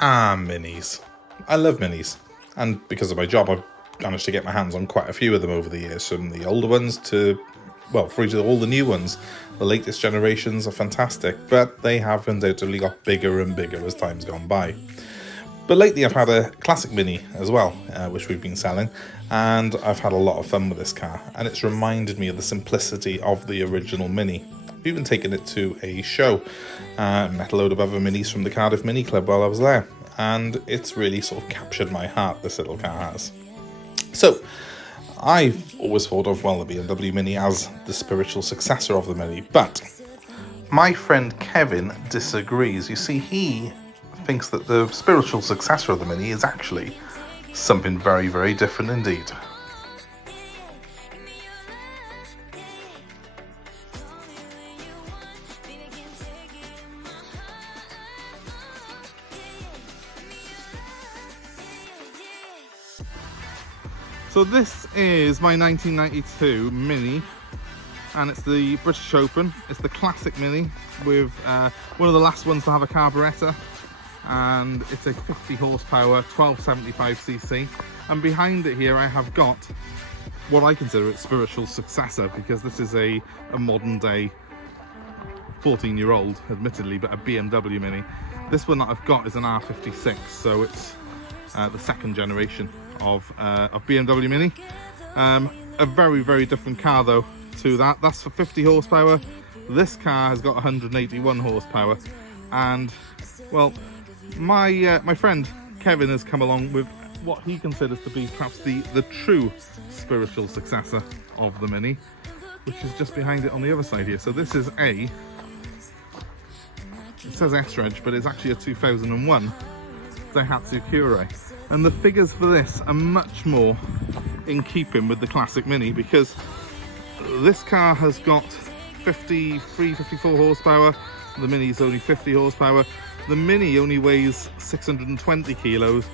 Minis. I love minis, and because of my job I've managed to get my hands on quite a few of them over the years, from the older ones to, well, through to all the new ones. The latest generations are fantastic, but they have undoubtedly got bigger and bigger as time's gone by. But lately I've had a classic Mini as well, which we've been selling, and I've had a lot of fun with this car, and it's reminded me of the simplicity of the original Mini. I've even taken it to a show, met a load of other Minis from the Cardiff Mini Club while I was there, and it's really sort of captured my heart, this little car has. So, I've always thought of, well, the BMW Mini as the spiritual successor of the Mini, but my friend Kevin disagrees. You see, he thinks that the spiritual successor of the Mini is actually something very, very different indeed. So this is my 1992 Mini, and it's the British Open. It's the classic Mini with one of the last ones to have a carburettor, and it's a 50 horsepower 1275cc, and behind it here I have got what I consider its spiritual successor, because this is a modern day 14-year-old, admittedly, but a BMW Mini. This one that I've got is an R56, so it's the second generation of BMW Mini. A very, very different car though to that. That's for 50 horsepower. This car has got 181 horsepower, and well, my friend Kevin has come along with what he considers to be perhaps the true spiritual successor of the Mini, which is just behind it on the other side here. So this is it says S-Reg, but it's actually a 2001 Daihatsu Cure. And the figures for this are much more in keeping with the classic Mini, because this car has got 54 horsepower, the Mini's only 50 horsepower. The Mini only weighs 620 kilos,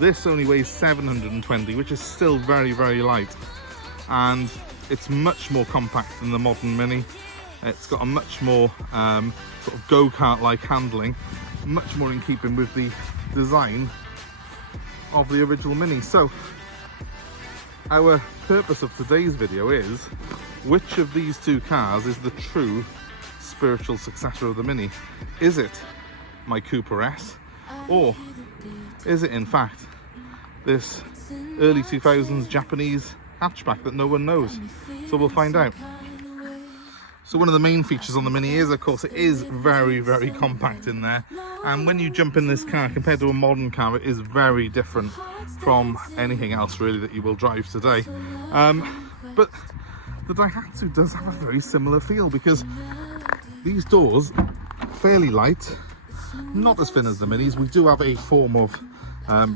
this only weighs 720, which is still very, very light. And it's much more compact than the modern Mini. It's got a much more sort of go-kart-like handling, much more in keeping with the design of the original Mini. So our purpose of today's video is, which of these two cars is the true spiritual successor of the Mini? Is it my Cooper S, or is it in fact this early 2000s Japanese hatchback that no one knows? So we'll find out. So one of the main features on the Mini is, of course, it is very, very compact in there. And when you jump in this car, compared to a modern car, it is very different from anything else really that you will drive today. But the Daihatsu does have a very similar feel, because these doors are fairly light, not as thin as the Minis. We do have a form of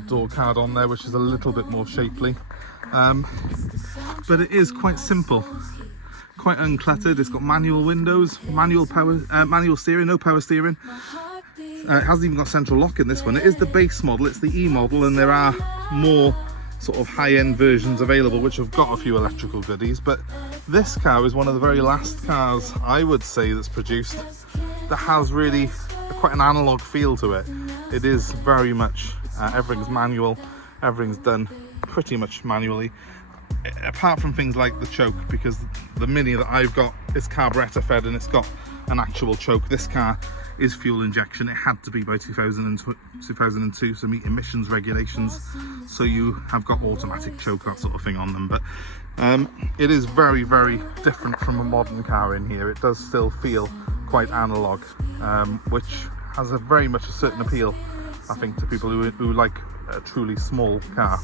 door card on there, which is a little bit more shapely. But it is quite simple, quite uncluttered. It's got manual windows, manual steering, no power steering. It hasn't even got central lock in this one. It is the base model, it's the E model, and there are more sort of high-end versions available which have got a few electrical goodies, but this car is one of the very last cars, I would say, that's produced that has really quite an analog feel to it. It is very much, everything's manual, everything's done pretty much manually, apart from things like the choke, because the Mini that I've got is carburettor fed and it's got an actual choke. This car is fuel injection. It had to be by 2002 to meet emissions regulations, so you have got automatic choke, that sort of thing on them. But it is very, very different from a modern car in here. It does still feel quite analog, which has a very much a certain appeal, I think, to people who like a truly small car.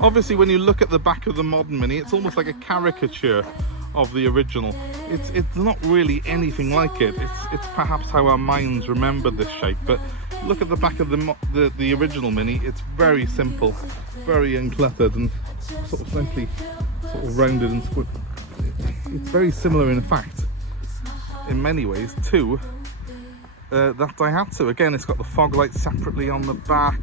Obviously, when you look at the back of the modern Mini, it's almost like a caricature of the original. It's not really anything like it. It's perhaps how our minds remember this shape. But look at the back of the original Mini. It's very simple, very uncluttered, and sort of simply sort of rounded and square. It's very similar, in fact, in many ways, to that Daihatsu. Again, it's got the fog lights separately on the back,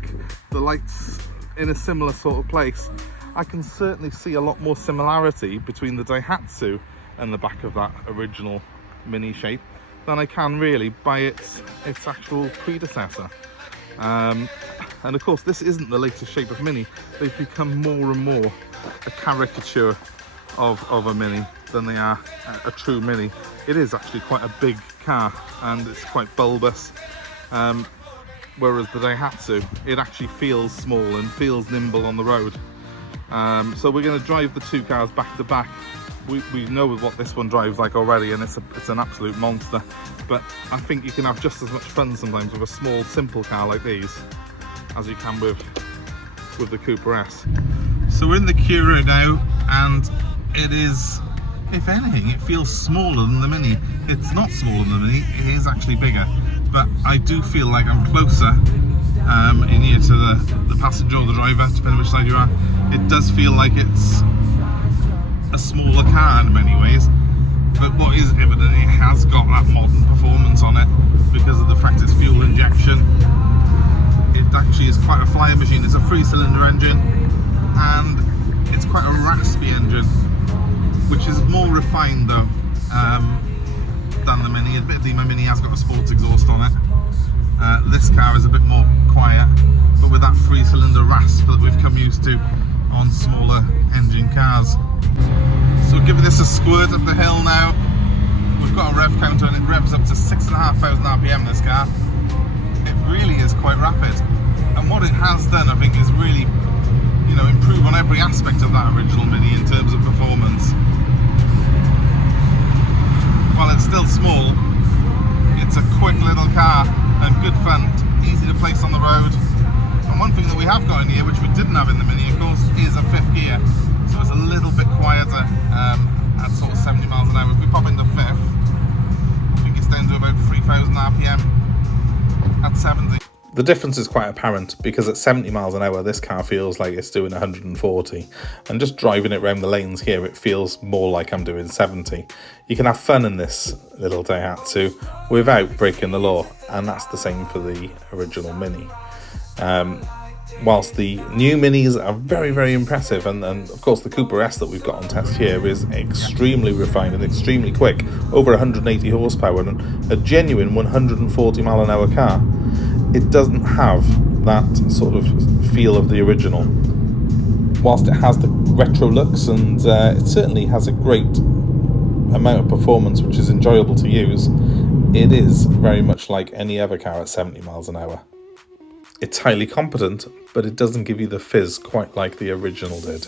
the lights in a similar sort of place. I can certainly see a lot more similarity between the Daihatsu and the back of that original Mini shape than I can really by its actual predecessor. And of course, this isn't the latest shape of Mini. They've become more and more a caricature of a Mini than they are a true Mini. It is actually quite a big car, and it's quite bulbous. Whereas the Daihatsu, it actually feels small and feels nimble on the road. So we're going to drive the two cars back to back. We know what this one drives like already, and it's an absolute monster. But I think you can have just as much fun sometimes with a small, simple car like these as you can with the Cooper S. So we're in the Cura now, and it is, if anything, it feels smaller than the Mini. It's not smaller than the Mini, it is actually bigger. But I do feel like I'm closer in here to the passenger or the driver, depending which side you are. It does feel like it's a smaller car in many ways, but what is evident, it has got that modern performance on it because of the fact it's fuel injection. It actually is quite a flyer machine. It's a 3-cylinder engine, and it's quite a raspy engine, which is more refined though than the Mini. Admittedly, my Mini has got a sports exhaust on it. This car is a bit more quiet, but with that 3-cylinder rasp that we've come used to on smaller engine cars. So giving this a squirt up the hill now. We've got a rev counter and it revs up to 6,500 RPM, this car. It really is quite rapid. And what it has done, I think, is really, you know, improve on every aspect of that original Mini in terms of performance. While it's still small, it's a quick little car and good fun, easy to place on the road. And one thing that we have got in here, which we didn't have in the Mini, of course, is a 5th gear. So it's a little bit quieter at sort of 70 miles an hour. If we pop into 5th, I think it's down to about 3,000 RPM at 70. The difference is quite apparent because at 70 miles an hour, this car feels like it's doing 140. And just driving it around the lanes here, it feels more like I'm doing 70. You can have fun in this little Daihatsu without breaking the law. And that's the same for the original Mini. Whilst the new Minis are very, very impressive, and of course the Cooper S that we've got on test here is extremely refined and extremely quick, over 180 horsepower and a genuine 140 mile an hour car, it doesn't have that sort of feel of the original. Whilst it has the retro looks and it certainly has a great amount of performance which is enjoyable to use, it is very much like any other car at 70 miles an hour. It's highly competent, but it doesn't give you the fizz quite like the original did.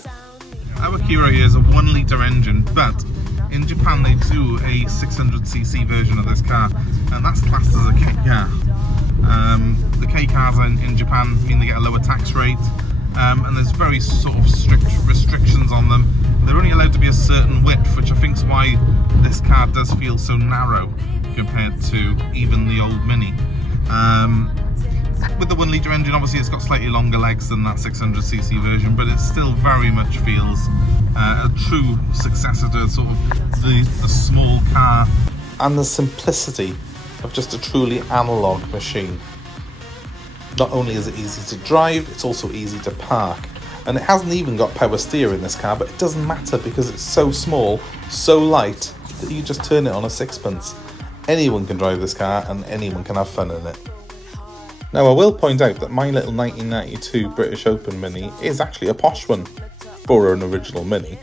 Our Cura here is a 1-litre engine, but in Japan they do a 600cc version of this car, and that's classed as a K car. The K cars in Japan mean they get a lower tax rate, and there's very sort of strict restrictions on them. They're only allowed to be a certain width, which I think is why this car does feel so narrow compared to even the old Mini. With the 1-litre engine, obviously it's got slightly longer legs than that 600cc version, but it still very much feels a true successor to sort of the small car. And the simplicity of just a truly analogue machine. Not only is it easy to drive, it's also easy to park. And it hasn't even got power steer in this car, but it doesn't matter because it's so small, so light, that you just turn it on a sixpence. Anyone can drive this car and anyone can have fun in it. Now, I will point out that my little 1992 British Open Mini is actually a posh one for an original Mini.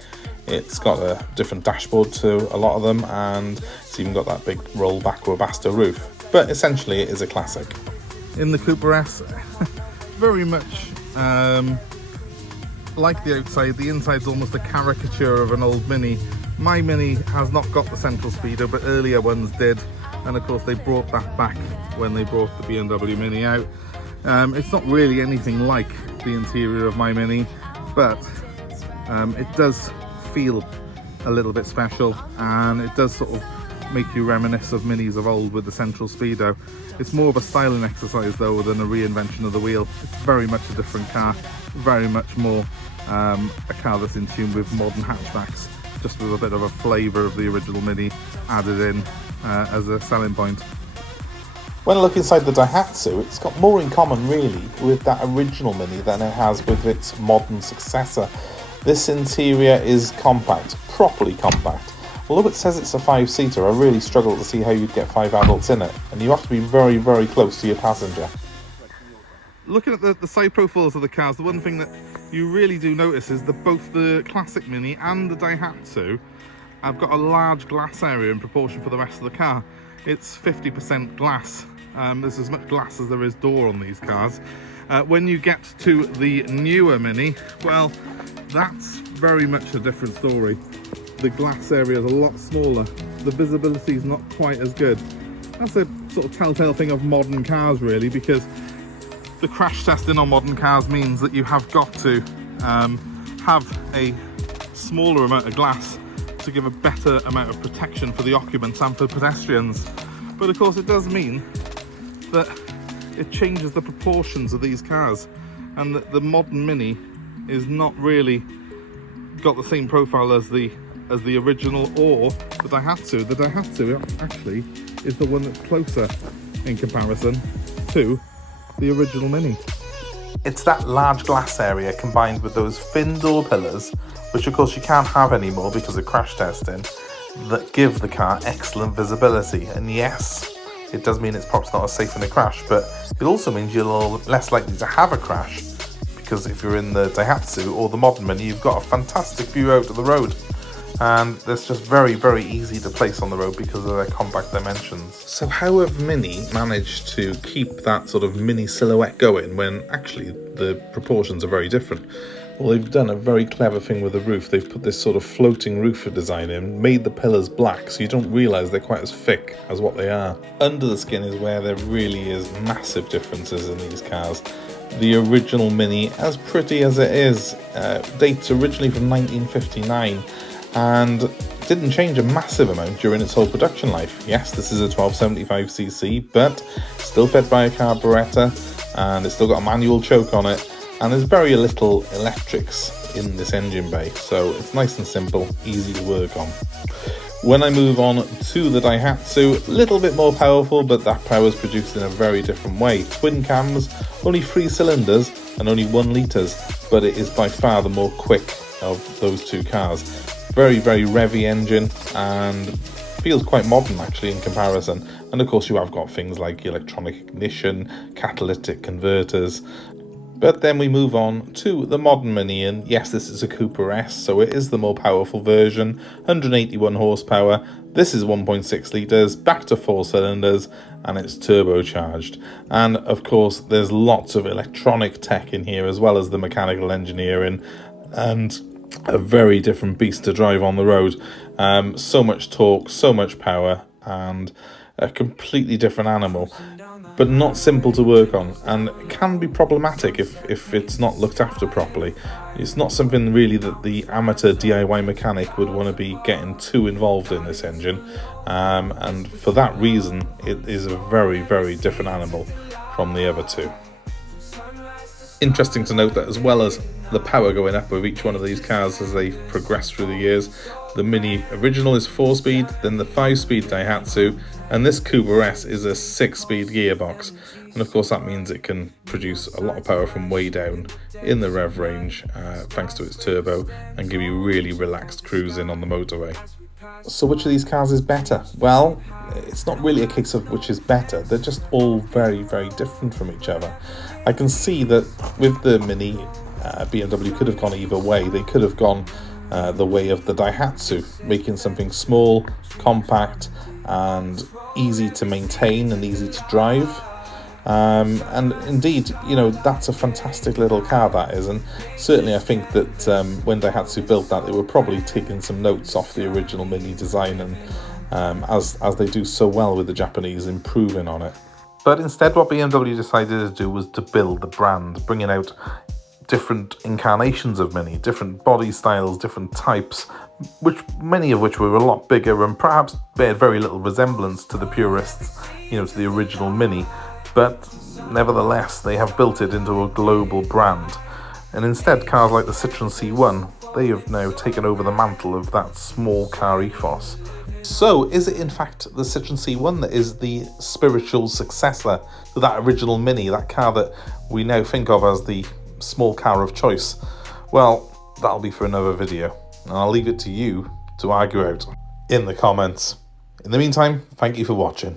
It's got a different dashboard to a lot of them, and it's even got that big rollback Webasto roof. But essentially, it is a classic. In the Cooper S, very much like the outside, the inside's almost a caricature of an old Mini. My Mini has not got the central speedo, but earlier ones did. And of course they brought that back when they brought the BMW Mini out. It's not really anything like the interior of my Mini, but it does feel a little bit special, and it does sort of make you reminisce of Minis of old with the central speedo. It's more of a styling exercise though than a reinvention of the wheel. It's very much a different car, very much more a car that's in tune with modern hatchbacks, just with a bit of a flavour of the original Mini added in as a selling point. When I look inside the Daihatsu, it's got more in common really with that original Mini than it has with its modern successor. This interior is compact, properly compact. Although it says it's a 5-seater, I really struggle to see how you'd get 5 adults in it, and you have to be very, very close to your passenger. looking at the side profiles of the cars, the one thing that you really do notice is that both the classic Mini and the Daihatsu have got a large glass area in proportion for the rest of the car. It's 50% glass. There's as much glass as there is door on these cars. When you get to the newer Mini, well, that's very much a different story. The glass area is a lot smaller. The visibility is not quite as good. That's a sort of telltale thing of modern cars, really, because the crash testing on modern cars means that you have got to have a smaller amount of glass to give a better amount of protection for the occupants and for pedestrians. But of course it does mean that it changes the proportions of these cars, and that the modern Mini is not really got the same profile as the original or the Daihatsu. The Daihatsu actually is the one that's closer in comparison to the original Mini. It's that large glass area combined with those thin door pillars, which of course you can't have anymore because of crash testing, that give the car excellent visibility. And yes, it does mean it's perhaps not as safe in a crash, but it also means you're less likely to have a crash, because if you're in the Daihatsu or the modern Mini, you've got a fantastic view out of the road, and that's just very, very easy to place on the road because of their compact dimensions. So how have Mini managed to keep that sort of Mini silhouette going when actually the proportions are very different? Well, they've done a very clever thing with the roof. They've put this sort of floating roof design in, made the pillars black, so you don't realise they're quite as thick as what they are. Under the skin is where there really is massive differences in these cars. The original Mini, as pretty as it is, dates originally from 1959 and didn't change a massive amount during its whole production life. Yes, this is a 1275cc, but still fed by a carburettor, and it's still got a manual choke on it, and there's very little electrics in this engine bay, so it's nice and simple, easy to work on. When I move on to the Daihatsu, a little bit more powerful, but that power is produced in a very different way. Twin cams, only 3 cylinders and only 1 litres, but it is by far the more quick of those two cars. Very, very revvy engine, and feels quite modern actually in comparison. And of course you have got things like electronic ignition, catalytic converters. But then we move on to the modern Mini, and yes, this is a Cooper S, so it is the more powerful version, 181 horsepower. This is 1.6 litres, back to 4 cylinders, and it's turbocharged. And of course, there's lots of electronic tech in here, as well as the mechanical engineering, and a very different beast to drive on the road. So much torque, so much power, and a completely different animal, but not simple to work on, and can be problematic if it's not looked after properly. It's not something really that the amateur DIY mechanic would want to be getting too involved in, this engine, and for that reason it is a very, very different animal from the other two. Interesting to note that as well as the power going up with each one of these cars as they progress through the years, the Mini original is 4-speed, then the 5-speed Daihatsu, and this Cooper S is a 6-speed gearbox. And of course that means it can produce a lot of power from way down in the rev range, thanks to its turbo, and give you really relaxed cruising on the motorway. So which of these cars is better? Well, it's not really a case of which is better, they're just all very, very different from each other. I can see that with the Mini, BMW could have gone either way. They could have gone the way of the Daihatsu, making something small, compact, and easy to maintain and easy to drive. And indeed, you know, that's a fantastic little car, that is, and certainly I think that when Daihatsu built that, they were probably taking some notes off the original Mini design, and as they do so well with the Japanese, improving on it. But instead what BMW decided to do was to build the brand, bringing out different incarnations of Mini, different body styles, different types, many of which were a lot bigger and perhaps bear very little resemblance to the purists, you know, to the original Mini. But nevertheless, they have built it into a global brand. And instead, cars like the Citroen C1, they have now taken over the mantle of that small car ethos. So, is it in fact the Citroen C1 that is the spiritual successor to that original Mini, that car that we now think of as the small car of choice? Well, that'll be for another video, and I'll leave it to you to argue out in the comments. In the meantime, thank you for watching.